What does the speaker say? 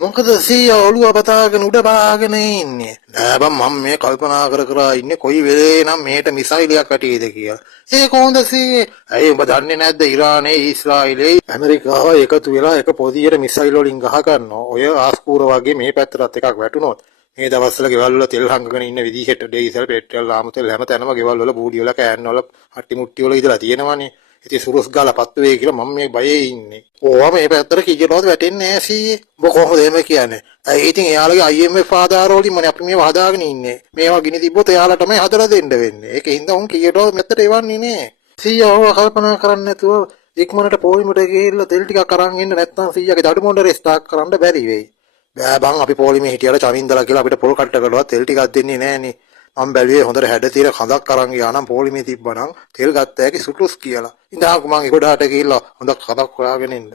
මොකද සීයා ඔළුව පතාගෙන උඩ බලාගෙන ඉන්නේ. නෑ බං මම මේ කල්පනා කර ඉන්නේ කොයි වෙලේ නම් මෙහෙට මිසයිලයක් වැටෙයිද කියලා. ඒ කොහොමද සීයේ? ඇයි උඹ දන්නේ නැද්ද ඉරානයේ ඊශ්‍රායලයේ ඇමරිකාව එකතු වෙලා එක පොදියට මිසයිල් වලින් ගහ ගන්නවා. ඔය ආස්කූර වගේ මේ පැත්තටත් එකක් වැටුනොත් මේ දවස්වල ගෙවල් වල තෙල් හංගගෙන ඉන්න විදිහට ඩීසල් පෙට්‍රල් ආමු තෙල් හැමතැනම ගෙවල් වල බූඩි වල කෑන් වල හට්ටි මුට්ටි වල ඉඳලා තියෙනවනේ. ඉතින් සුරුස් ගාලා පත්තු වෙයි කියලා මම මේ බයේ ඉන්නේ. ඕවා මේ පැත්තට කීයටවත් වැටෙන්නේ නැහැ සීයේ. ඔබ කොහොමද එහෙම කියන්නේ? ඇයි ඉතින් එයාලගේ IMF ආධාර වලින් මනේ අපි මේව හදාගෙන ඉන්නේ. මේවා ගිනි තිබ්බොත් එයාලටමයි හදලා දෙන්න වෙන්නේ. ඒකින්ද උන් කීයටවත් මෙතට එවන්නේ නැහැ. සීයා ඕවා කල්පනා කරන්නේ නැතුව ඉක්මනට පොලිමට ගිහිල්ලා තෙල් ටිකක් අරන් ඉන්න නැත්නම් සීයාගේ දඩු මොණ්ඩරේ ස්ටාක් කරන්න බැරි වෙයි. බෑ බං අපි පොලිමේ හිටියට චමින්දලා කියලා අපිට පොල් කට්ටකටවත් තෙල් ටිකක් දෙන්නේ නැහනේ. මම බැලුවේ හොඳට හැඩතීර කඳක් අරන් ගියා නම් පොලිමේ තිබ්බනම් තෙල් ගත්ත හැකි සුටුස් කියලා. ඉඳාක මං ඒකොඩාට ගිහිල්ලා හොඳ කඳක් හොයාගෙන ඉන්න.